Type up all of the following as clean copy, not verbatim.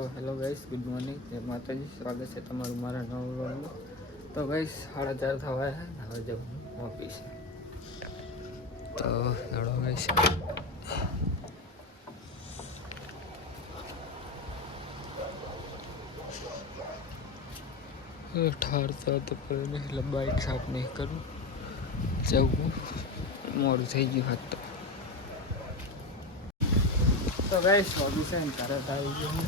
Hello guys, good morning, જય માતાજી. સ્વાગત છે તમારું મારા નવા વ્લોગમાં. તો ગાઈસ 4:30 થવા છે, હવે જવાનું ઓફિસ. તો હેલો ગાઈસ, ઠારતા તો પણ એટલે બાઇક સાફ નહીં કરું, જવું મોડું થઈ ગયું હતું. તો ગાઈસ ઓફિસે તરત આવી ગયું.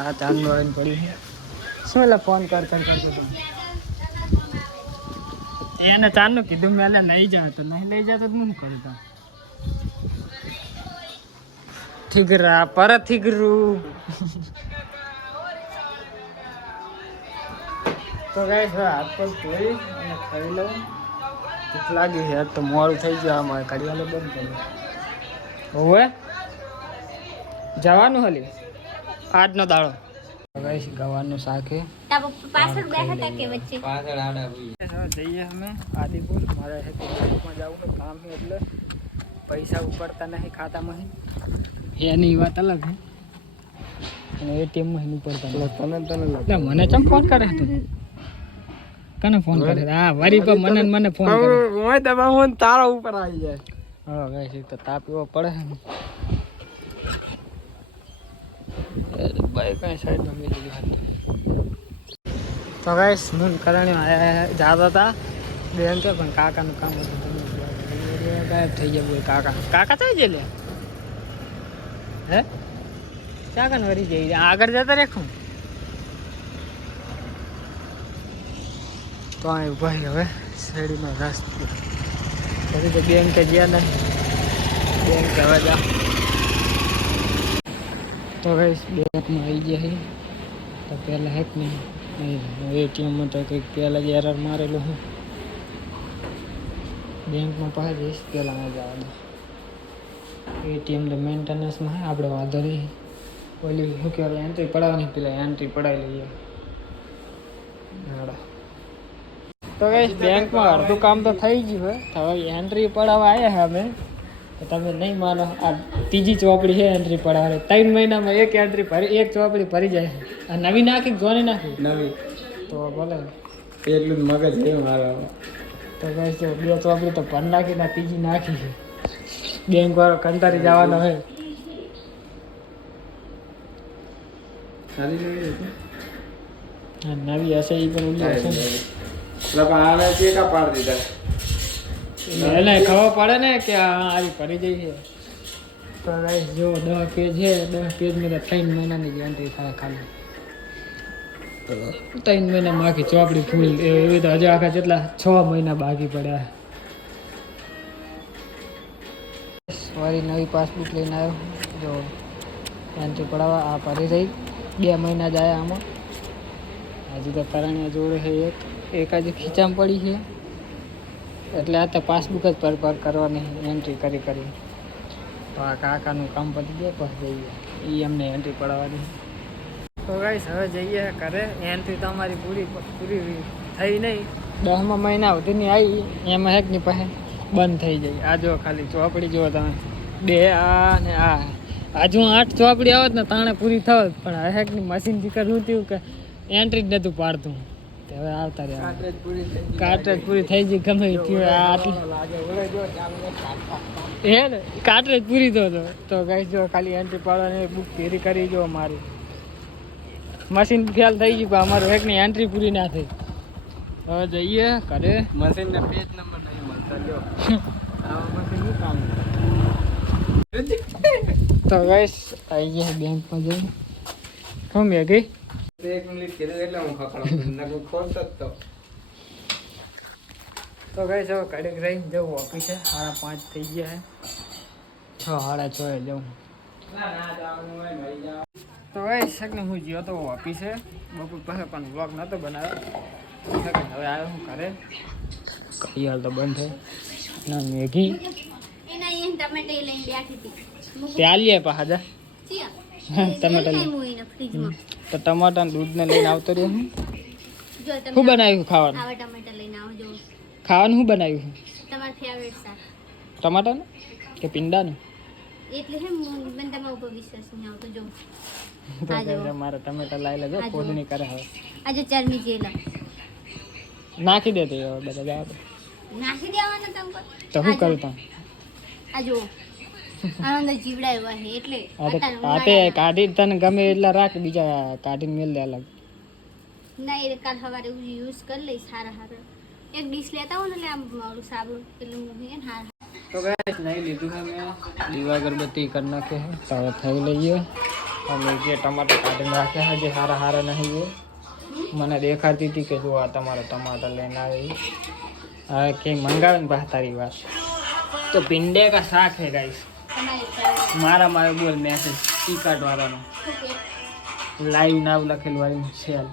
આ ચાંદલો આવીને પડી છે. શું એટલે ફોન કરતા એને ચાંદનું કીધું મેં એટલે નહીં જાવ તો નહીં લઈ જતો શું કરતા થીગરા પરત થીગરું. તો ગાઈસ હવે હાથ પર ધોઈ અને ખાઈ લઉં. ભૂખ લાગી છે તો મોડું થઈ ગયું. અમારે ઘડિયાળે બંધ કર્યું હવે જવાનું હલી આજનો દાડો. ગાઈસ ગવાનું શાક છે પાછળ બેઠા કે વચ્ચે પાછળ આડા ભાઈ. જઈએ અમે આદિપુર. મારે બેંકમાં જવાનું કામ છે એટલે પૈસા ઉપાડતા નહીં ખાતામાં. એની વાત અલગ છે અને એટીએમમાં ઉપાડતા તને મને ચમ ફોન કરે તું? કને ફોન કરે? હા વરી પર મને ફોન કરે. ઓય દબા ફોન તારા ઉપર આવી જાય. હા ગાઈસ તો તાપ એવો પડે છે ને બાઈક કઈ સાઈડમાં મેલી દીધી. તો ગાઈસ હું કરણી જતા હતા બેન તો પણ કાકાનું કામ હતું ગાયબ થઈ ગયા. બોલ કાકા થઈ જાય લે હે કાકાને વરી જઈ આગળ જતા રેખું તો અહીં ઉભા હવે શેરડીનો રસ્તો ફરી તો બેંકે ગયા નહીં. બેંક હવે જા. તો ગાઈસ બેંકમાં આવી ગયા છે તો પહેલાં હેક નહીં એટીએમમાં તો કંઈક પહેલાં જ એરર મારેલું હું બેંકમાં પાછા જઈશ. પહેલાં ના જવાનું એટીએમ તો મેન્ટેનન્સમાં હે આપણે વાંધો નહીં. ઓલી શું કહેવાય એન્ટ્રી પડાવવાની પેલા એન્ટ્રી પડાવી લઈએ. હાડા તો ગાઈસ બેંકમાં અડધું કામ તો થઈ ગયું છે. હવે એન્ટ્રી પડાવવા આવ્યા છે અમે તો તમે નહીં માનો આ ત્રીજી ચોપડી છે એન્ટ્રી પડાવવાની. 3 મહિનામાં એક એન્ટ્રી ભરી એક ચોપડી ભરી જાય. આ નવી નાખી જોને નાખી નવી તો ભલે એટલું મગજ છે મારા. તો ગાઈસ જો 2 ચોપડી તો ભર નાખી ને ત્રીજી નાખી છે. બેંક વાળો કંટાળી જવાનો હોય. નવી હશે એ પણ ઉલી હશે એને ખબર પડે ને કે આવી પડી જઈ છે. તો ગાઈસ જો 10 પેજ છે 10 પેજમાં તો 3 મહિનાની જ એન્ટ્રી થાય ખાલી. 3 મહિના બાકી ચોપડી ફૂલ એવી તો હજુ આખા જેટલા 6 મહિના બાકી પડ્યા. વારી નવી પાસબુક લઈને આવ્યો જો એન્ટ્રી પડાવવા. આ ભરી રહી 2 મહિના જ આવ્યા આમાં. હજુ તો તરણિયા જોડે છે એક હજી ખીચામાં પડી છે એટલે આ તો પાસબુક જ પર કરવાની એન્ટ્રી કરી તો આ કાકાનું કામ પતી ગયું પછી જઈએ એ અમને એન્ટ્રી પડાવવાની. તો ગાઈસ હવે જઈએ ઘરે. એન્ટ્રી તો અમારી પૂરી થઈ નહીં. 10મા મહિના સુધીની આવી એમાં હેકની પાસે બંધ થઈ જાય. આ જો ખાલી ચોપડી જુઓ તમે 2 આ ને આ હજુ 8 ચોપડી આવત ને તાણે પૂરી થત પણ હેકની મશીન થી કરવું થયું કે એન્ટ્રી જ નહોતું પાડતું. હવે આવતા રહ્યા કાર્ટ્રેજ પૂરી થઈ ગઈ. ગમે હે ને કાર્ટ્રેજ પૂરી તો ગાઈસ જો ખાલી એન્ટ્રી પાડવાની બુક ભેરી કરી જો. મારી મશીન ફેલ થઈ ગઈ પણ અમારું એકની એન્ટ્રી પૂરી ના થઈ. હવે જઈએ ઘરે. મશીનને પેજ નંબર નહીં મળતા લ્યો મશીનનું કામ. તો ગાઈસ આવી ગયા બેંકમાં જઈ શું મેં ગઈ 1 મિનિટ કીધું એટલે હું ખકડો ખોલતો જ તો ગાઈસ હવે કડક રહીને જવું ઓફિસે. 5:30 થઈ ગયા છે 6:30 જવું. તો ગાઈસ શકને હું ગયો તો ઓફિસે બપોર પાસે પણ વ્લોગ નહોતો બનાવ્યો. હવે આવ્યો હું ઘરે. કઈ હાલ તો બંધ થઈ ના મેગી ત્યાં લે પાછા ટમેટા તો ટમાટા દૂધ ને લઈને આવતો રહ્યો. શું બનાવ્યું ખાવાનું? ખાવાનું શું બનાવ્યું? ટમાટાનું કે પીંડાનું? એટલે હે મને તમારા ઉપર વિશ્વાસ નહીં આવતો. જો તો આ જો. guys, મારા ટમેટા લાવી લેજો આ જો. ફોડણી કરે હવે આ જો ચરમી જેલો નાખી દેતો હવે બધા જવા દે. નાખી દેવાનો તમ તો શું કરું તા આ જો આનો અંદર જીવડા એવા છે એટલે આ તે કાઢી તને ગમે એટલા રાખ બીજા કાઢીને મેલ દે અલગ ના એ કાલ સવારે યુઝ કરી લઈ સારા સારા એક ડીશ લેતા હોય ને એટલે આમ મારું સાબુ એટલે હું હે ને હાર તો ગાઈસ નહીં લીધું છે મેં દીવા અગરબત્તી કરી નાખે છે તો હવે થઈ લઈએ અમે જે ટમાટર કાઢીને રાખ્યા છે જે સારા સારા નહીં એ મને દેખાડતી હતી કે જો આ તમારા ટમાટર લઈને આવી હવે કે મંગાવે ને બા તારી વાત તો ભીંડે કા શાક है गाइस તમારી મારા મારે બોલ મેસેજ ટી કાર્ડ વાળાનો લાઈવ નાવ લખેલું વાળી સેલ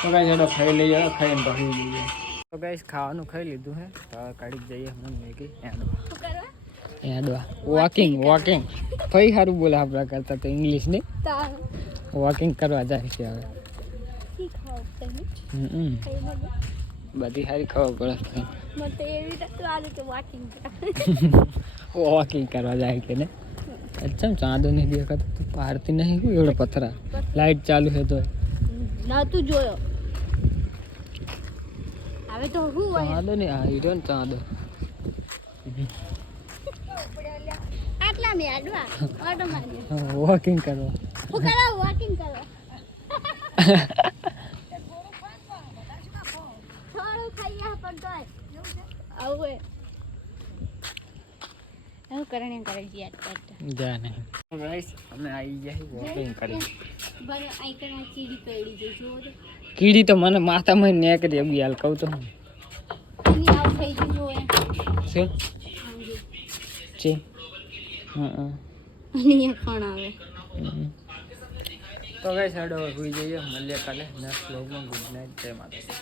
તો ગાઈસ એડો ખાઈ લઈએ ખાઈને ભરી લઈએ તો ગાઈસ ખાવાનું ખાઈ લીધું હે તો હવે કાઢી જઈએ હમણાં મેગી એડવા વોકિંગ કઈ સારું બોલે આપણા કરતા તો ઇંગ્લિશ નહીં વોકિંગ કરવા જાય છે હવે બધી સારી ખબર પડે વોકિંગ કરવા જાય કે ને અચ્છા ચાંદો નહીં દેખાતો તો પારતી નહીં કોઈ એવડો પથરા લાઈટ ચાલુ છે તો નતું જોયો હવે તો હું ચાંદો નહીં આ હીરો ને ચાંદો આટલા મે આડવા ઓટો માર્યો વોકિંગ કરવા હું કરવા વોકિંગ કરવા થોડું ખાઈ પણ તોય આવું એવું કરણે કરે છે યાર જા નહીં ગાઈસ અમે આવી જાય વોકિંગ કરી બરે આઈ કરના ચીડી પડી છે જો તો કીડી તો મને માથામાં ને કરી એમ હાલ કહું તો હું એની આવ થઈ ગઈ જો એ શું સમજી છે હા અને એ કોણ આવે તો ગાઈસ હેડો હોઈ જઈએ મળીએ કાલે નેક્સ્ટ વ્લોગમાં ગુડ નાઇટ જય માતા